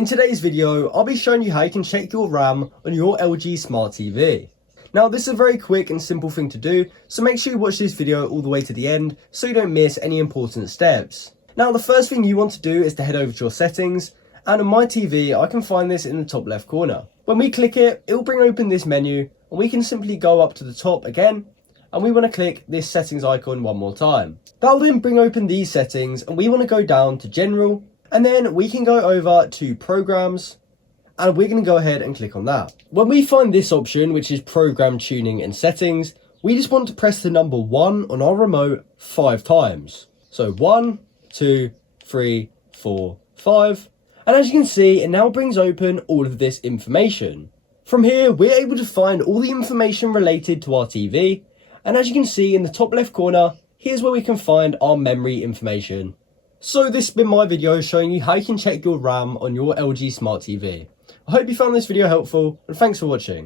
In today's video, I'll be showing you how you can check your RAM on your LG Smart TV. Now this is a very quick and simple thing to do, so make sure you watch this video all the way to the end so you don't miss any important steps. Now the first thing you want to do is to head over to your settings, and on my TV I can find this in the top left corner. When we click it, it will bring open this menu and we can simply go up to the top again, and we want to click this settings icon one more time. That will then bring open these settings and we want to go down to general, and then we can go over to programs and we're going to go ahead and click on that. When we find this option, which is program tuning and settings, we just want to press the number 1 on our remote 5 times. So 1, 2, 3, 4, 5. And as you can see, it now brings open all of this information. From here, we're able to find all the information related to our TV. And as you can see in the top left corner, here's where we can find our memory information. So this has been my video showing you how you can check your RAM on your LG Smart TV. I hope you found this video helpful, and thanks for watching.